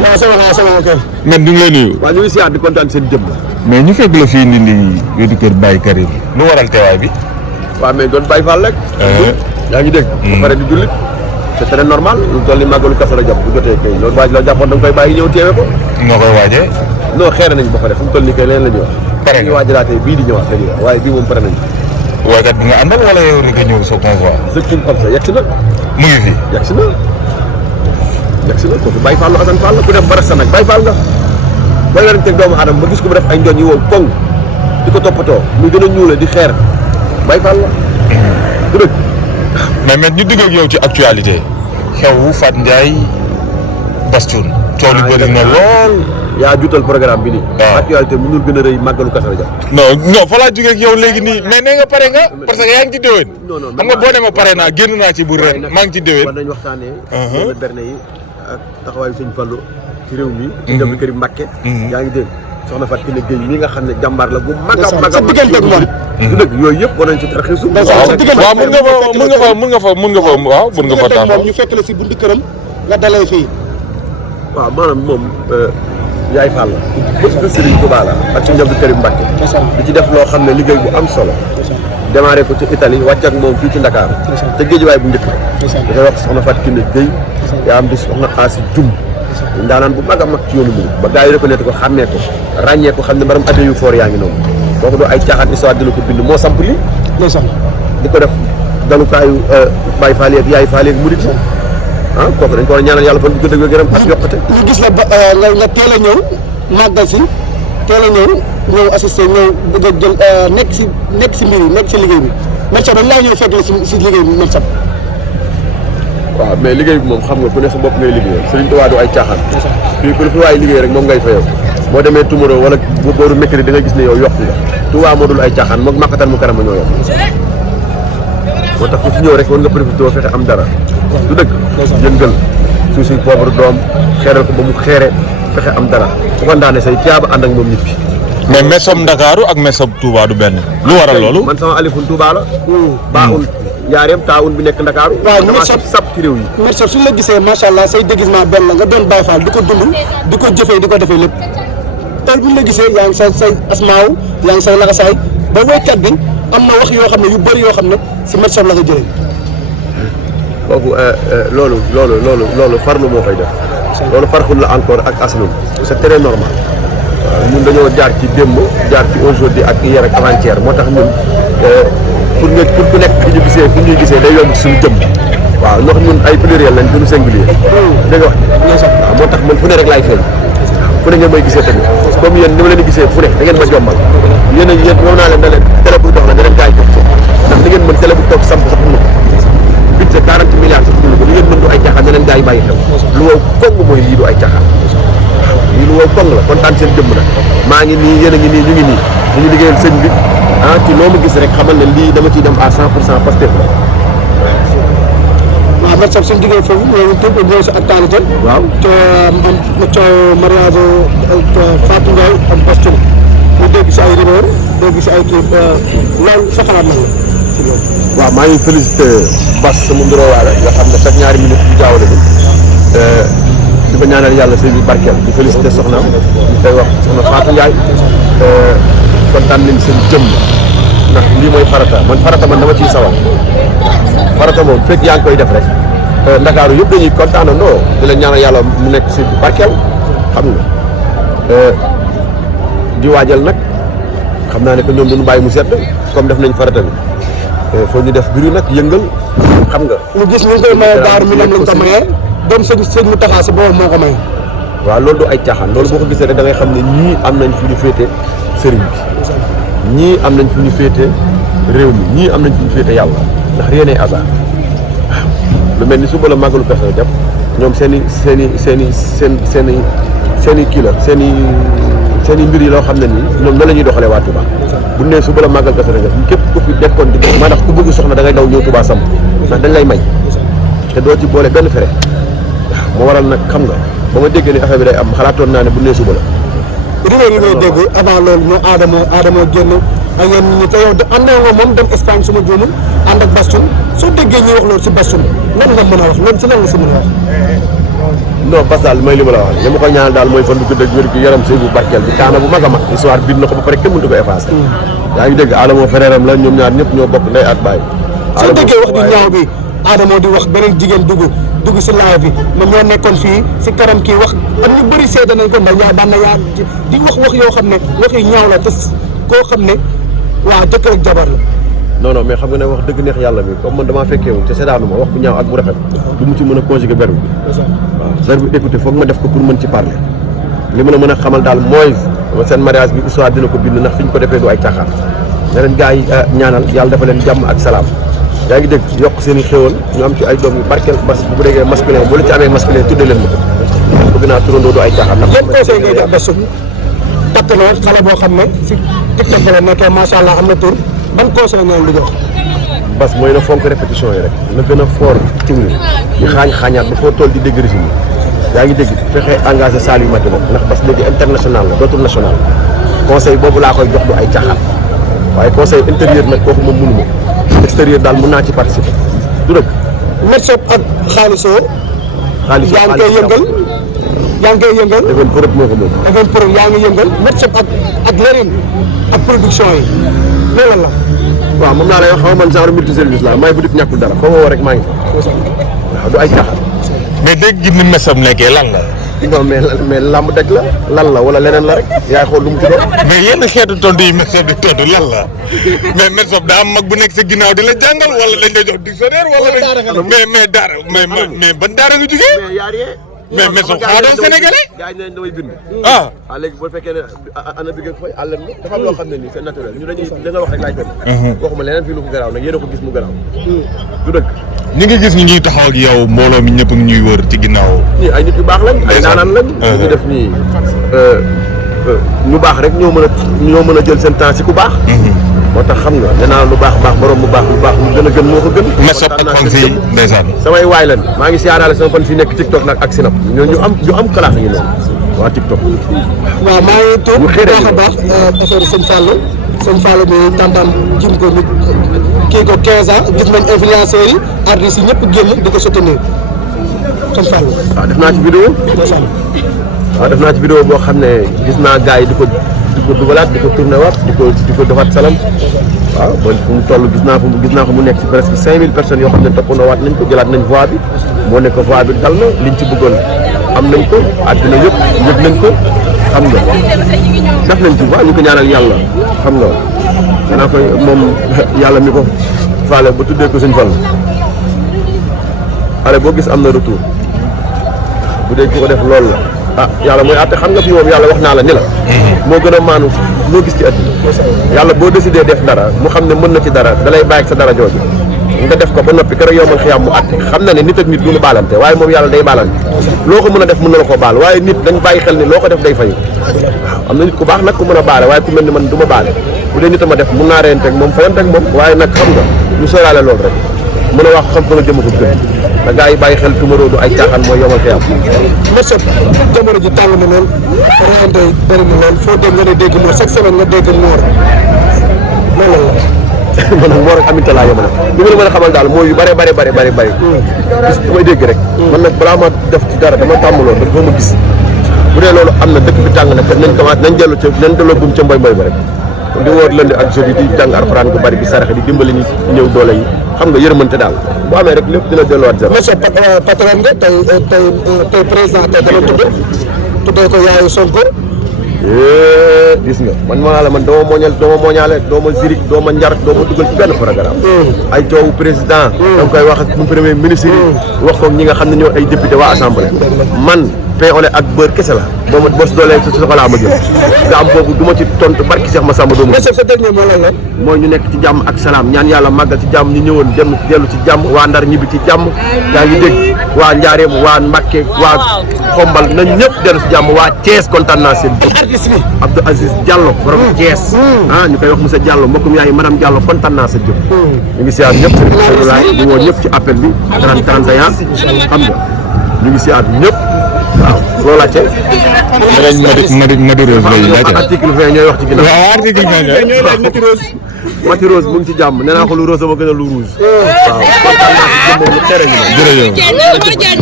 waaw sama ok. man du ñu lay nuyu. waaw ñu ngi siyaar di kontaan seen jëmm. mais ñu fekk la fii indi lii wetu kër Baye Karim lu waral teewaay bi. waaw mais doon Baye Fall rek. yaa ngi dégg. ba pare di jullit. c'est très normal lu toll ni màggalu Kazu Rajab bu jotee kay loolu waaj la jàppoon da nga koy bàyyi ñëw teewe ko. noo koy waajee. non xeere nañ ba pare fu mu toll nii kay leneen la ñuy wax. pare nga ñu waajalaatee bii di ñëwaat la ñuy wax waaye bii moom pare nañ. waykat bi nga àndal wala yow rek a ñëw sa convoi. sëñ comme ça yegg si na. mu ngi fi. yegg si na kooku Baye Fall Assane Fall ku def barasa nag Baye Fall nga. booy nga dem teg doomu aadama ba gis ko mu def ay njoñ yi wow koŋ di ko toppatoo muy gën a ñuule di xeer Baye Fall la. du dëgg. mais ñu digg ak yow ci actualité. xew Fat Ndiaye Bastoun. coow li bëri na lool. yaa juutal programme bi nii. waaw actualité mënul gën a rëy màggalu Kazu Rajab. non fa laa jógee ak yow léegi nii mais nee nga pare nga parce que yaa ngi ci déwén. xam nga boo demee pare naa génn naa ci bu ren maa ngi ci déwén. war nañ waxtaanee. yenn berne yi ak taxawaayu sëñ Fallu ci réew mi. ci dem kër Mbàkke. yaa ngi dégg soxna Fatou Kiné Gueye mi nga xam ne jàmbaar la gu mag a mag a mag du dëgg yooyu yëpp war nañ ci tarxiisu. waaw mun nga fa taxaw moom ñu fekk la si buntu këram nga dalee fii. waaw maanaam moom yaay Fall la bëgg Serigne Touba la ak ci njabootu Karim Mbacke di ci def loo xam ne liggéey bu am solo démarré ko ci Italie wàcc ak moom fii ci Dakar te Géejawaay bu njëkk da koy wax soxna Fatou Kiné Gueye yaa am di soxna Asi Dioum ndaanaan bu mag a mag ci yoonu bi ba gars yi reconnaître ko xàmmee ko ràññee ko xam ne maram adde yu foor yaa ngi noonu kooku doo ay caaxaan histoire dina ko bind moo samp lii di ko def dalukaayu Baye Fall ak yaay Fall ak murid kooku dañ ko war a ñaanal yàlla fan bu gën a gërëm ak yokkute. ñu gis la ba nga teel a ñëw màggal si teel a ñëw assisté ñëw bëgg a jël nekk si mbir yi nekk si liggéey bi Metshab dañ laa ñëw fekk la si liggéey bi Metshab. waaw mais liggéey bi moom xam nga ku ne sa bopp ngay liggéeyal Serigne Touba du ay caaxaan. fii ku fi waay liggéey rek moom ngay fayoo boo demee Tumuro wala booru Mekri da nga gis ne yow yokk nga Touba moo dul ay caaxaan moom Makkatal Mukarrama ñoo yokk moo tax ku fi ñëw rek war nga profité fexe am dara du dëgg yëngal suuf si pauvre doom xeeral ko ba mu xeere fexe am dara su ko ndaane say tiyaaba ànd ak moom nit ki mais Metshab Ndakaaru ak Metshab Touba du benn lu waral loolu man sama alifun Touba la baaxul njaareem taawun bi nekk Ndakaaru waaw dama sab ci réew yi Metshab suñu la gisee macha allah say déguisement benn la nga doon Baye Fall di ko dund di ko jëfee di ko defee lépp tey bu ñu la gisee yaa ngi say asmaaw yaa ngi say laxasaay ba woykat bi am na wax yoo xam ne yu bëri yoo xam ne si Metshab la ko jëlee kooku loolu farlu moo koy def loolu farxul la encore ak aslum c'est très normal ñun dañoo jaar ci démb jaar ci aujourd'hui ak hier ak avant-hier moo tax ñun pour ku nekk fi ñu gisee fi ñuy gisee day yomb suñu jëm waaw ndax ñun ay pluriel lañ duñu singulier dégg nga wax waaw moo tax man fu ne rek laay feeñ fu ne ngeen may gisee tamit comme yéen ni ma leen di gisee fu ne da ngeen ma jombal yéen moom naa leen ne leen télé bu dox la da leen gaay jox ko ndax da ngeen mën télé bu toog samp sax budget 40 milliards sax dund ko li ngeen mën du ay caaxaan ne leen gars yi bàyyi xel lu wow koŋŋ mooy lii du ay caaxaan lii lu wow koŋŋ la kontaan seen jëmm nag maa ngi nii yéen a ngi nii ñu ngi nii ñu ngi liggéeyal sëñ bi ci loo ma gis rek xamal ne lii dama ciy dem à 100% Pastef la waaw Metshab suñu jógee foofu ñëw si actualité waaw coow mariage Fatou Ndiaye ak Bastoun ñu dégg si ay rumeur dégg si ay kii loolu sa xalaat la waaw maa ngi félicité Bass sama nduroowaale nga xam ne chaque ñaari minute bu jaawale bi di ko ñaanal yàlla sëy bi barkeel di félicité soxnaam ñu koy wax soxna Fatou Ndiaye kontaan nañ seen jëmm ndax lii mooy farata man dama ciy sawar farata moom fekk yaa ngi koy def rek ndakaaru yëpp dañuy kontaanandoo di la ñaanal yàlla mu nekk sëy bi barkeel xam nga di waajal nag xam naa ne que ñoom duñu bàyyi mu sedd comme def nañ farata bi foo ñu def biru nag yëngal xam nga. ñu gis ñu ngi koy maye daaru mi lañ ko mayee dem sëñ mu taxaa si boobu moo ko may. waaw loolu du ay caaxaan loolu boo ko gisee rek da ngay xam ne ñii am nañ fu ñu féete sëriñ bi ñii am nañ fu ñu féete réew mi ñii am nañ fu ñu féete yàlla ndax rien n'est hasard waaw lu mel ni suba la màggalu Kazu Rajab ñoom seen i kii la seen i mbir yi loo xam ne nii ñoom nan la ñuy doxalee waa Touba bu nee suba la màggal Kazu Rajab képp ku fi dekkoon di maa ndax ku bëgg soxna da ngay daw ñëw Touba samp ndax dañ lay may te doo ci boole benn fere waaw moo waral nag xam nga ba ma déggee ni affaire bi day am xalaatoon naa ne bu nee suba la. rumeur yi ngay dégg avant loolu ñoo Adama génn ak yéen ñi te yow ànd nga moom dem Espagne suma juumul ànd ak Bastoun soo déggee ñuy wax loolu si Bastoun lan nga mën a wax loolu si lan nga si mën a wax. non Bass daal mooy li ma la wax li ma ko ñaanal daal mooy fan bu gudd ak wér gu yaram sëy bu barkeel bi kaana bu mag a mag histoire bind na ko ba pare kenn mënut ko effacé yaa ngi dégg Adamo frère am la ñoom ñaar ñëpp ñoo bokk ndey ak baay soo déggee wax di ñaaw bi Adamo di wax beneen jigéen dugg si live bi man ñoo nekkoon fii si kanam kii wax am ñu bëri seede nañ ko ndax ñaa daan na yaa di wax yoo xam ne wax yu ñaaw la te koo xam ne waa jëkkër ak jabar la non mais xam nga ne wax dëgg neex yàlla bi comme man damaa fekkee wu te seetaanu ma wax bu ñaaw ak bu rafet du mu ci mën a conjuguer verbe bi waaw verbe bi écouter foog ma def ko pour mën ci parler li ma la mën a xamal daal mooy seen mariage bi histoire dina ko bind ndax fi ñu ko defee du ay caaxaan ne leen gars yi ñaanal yàlla dafa leen jàmm ak salaam yaa ngi dégg yokk seen i xéwal ñu am ci ay doom yu barkeel parce que bu déggee masculin bu la ci amee masculin tuddee leen ma ko bëgg naa turandoo du ay caaxaan ndax yan conseil ngay jox Bass takk na xale boo xam ne si TikTok ba la nekkee macha allah am na tur ban conseil ngeen di jox Bass mooy na fonk répétition yi rek na gën a fort timli ñu xaañaat ba foo toll di dégg régime yaa ngi dégg fexe engagé Saliou Mati nag ndax Bass léegi international la dootul national conseil boobu laa koy jox du ay caaxaan waaye conseil intérieur nag kooku moom mënu ma extérieur daal mën naa ci participer du dëgg Medshop ak xaalisoo yaa ngi koy yëngal Even Prod moo ko moom Even Prod yaa ngi yëngal Medshop ak leneen ak production yi loolu la waaw moom laa lay wax xaw man genre multi service la may bu dik ñàkkul dara foo ma woo rek maa ngi fa waaw du ay caaxaan mais dégg gi ni Medshop nekkee lan la. non mais lamb daj la lan la wala leneen la rek yaay xool lu mu ci doon. mais yenn xeetu tontu yi Medshop di tontu lan la mais Medshop daa am mag bu nekk sa ginnaaw di la jàngal wala dañ lay jox dictionnaire wala mais daara mais ban daara nga jógee. mais Medshop xanaa doon sénégalais. gars yi ne damay bind. ah léegi bu fekkee ne ana bi ngeen koy àllan na dafa am loo xam ne nii c'est naturel ñu dañuy li nga wax rek laay def. waxuma leneen fii lu ko garaaw nag yéen a ko gis mu garaaw. du dëgg. ñi ngi gis ñu ñuy taxaw ak yow mbooloo mi ñëpp ñuy wër ci ginnaaw. ñii ay nit yu baax lañ. ay naanaan lañ. ñu def nii ñu baax rek ñoo mën a jël seen temps si ku baax. moo tax xam nga nee naa lu baax borom lu baax lu gën a gën moo ko gën. Medshop ak fan si ndeysaan. samay waay lan maa ngi siyaaraale sama fan si nekk TikTok nag ak Sinap ñu am classe ñu noonu waa TikTok. waaw maa ngi toog bu baax a baax affaire sëñ Fallou mi tantam jim ko nit kii ko 15 ans gis nañ influenceurs yi artistes yi ñëpp génn di ko soutenir sëñ Fallou. waaw def naa ci vidéo. waaw def naa ci vidéo boo xam ne gis naa gars yi di ko dugalaat di ko tourné waat di ko defaat salam waaw ba fu mu toll gis naa ko mu nekk ci presque 5000 personnes yoo xam ne toppandoo waat nañ ko jëlaat nañ voix bi moo nekk voix bi dal na liñ ci bëggoon am nañ ko àddina yëpp yëg nañ ko xam nga def nañ ci voix ñu ko ñaanal yàlla xam nga danaa koy moom yàlla mi ko faale ba tuddee ko suñ fal xale boo gis am na retour bu dee ko def loolu la yàlla mooy àtte xam nga fi moom yàlla wax naa la ni la moo gën a maanu loo gis ci àddina yàlla boo décidé def dara mu xam ne mën na ci dara dalay bàyyi ak sa dara jooju nga def ko ba noppi keroog yow man xiyaam mu àtte xam na ne nit ak nit du ñu baalante waaye moom yàlla day baalante loo ko mën a def mën na la koo baal waaye nit dañ bàyyi xel ni loo ko def day fayu waaw am na nit ku baax nag ku mën a baale waaye ku mel ni man du ma baale bu dee nit a ma def mun naa reenteeg moom fayanteeg moom waaye nag xam nga ñu sóoraale loolu rek mën a wax xam fa nga jëm ko gën da gaa yi bàyyi xel tumaroo du ay caaxaan mooy yomal xiyam. Medshop jamono ji tàng na lool rayante bëri na lool foo dem nga ne dégg Mor chaque semaine nga dégg Mor loolu la. man nag Mor ak Aminta laa yemale li ma la mën a xamal daal mooy yu bari gis damay dégg rek man nag balaa ma def ci dara dama tàmm loolu dafa ma gis bu dee loolu am na dëkk bi tàng na nañ commencé nañ delloo buum ca mboy ba rek di woor lundi ak jeudi di jàng alxuraan bu bari di saraxe di dimbali ñi ñëw doole yi xam nga yërmante daal bu amee rek lépp dina delluwaat zéro. Medshop patron nga tey président tey dama tuddee ko yaayu Sonko. gis nga man maa la man doo ma mooñaale doo ma zirik doo ma njar doo ma dugal ci benn programme ay coowu président da nga koy wax ak premier ministre yi wax ko ñi nga xam ne ñoo ay député waa assemblée man pain au lait ak beurre kese la boo ma bos doolee su soxlaa ma jël nga am boobu du ma ci tontu barki Cheikh Massamba doomu Medshop sa dernier mot lan la mooy ñu nekk ci jàmm ak salaam ñaan yàlla màggal ci jàmm ñu ñëwoon dellu ci jàmm waa Ndar ñibbi ci jàmm yaa ngi dégg waa Njaareem waa Mbàkke waa Xombal nañ ñëpp dellu ci jàmm waa Thiès kontaan naa seen Abdou Aziz Diallo borom Thiès ñu koy wax monsieur Diallo mbokkum yaay madame Diallo kontaan naa sa jëf ñu ngi siyaar ñëpp sëriñ di woo ñëpp ci appel bi 30 31 xam nga ñu ngi siyaar ñëpp waaw loolu laajte Mati Rose lay laajte article 20 ñooy wax ci ginnaaw waaw article 20 Mati Rose mu ngi ci jàmm nee naa ko lu rose ma gën a lu rouge waaw kontaan naa si jëmm lu tere ñu jërëjëf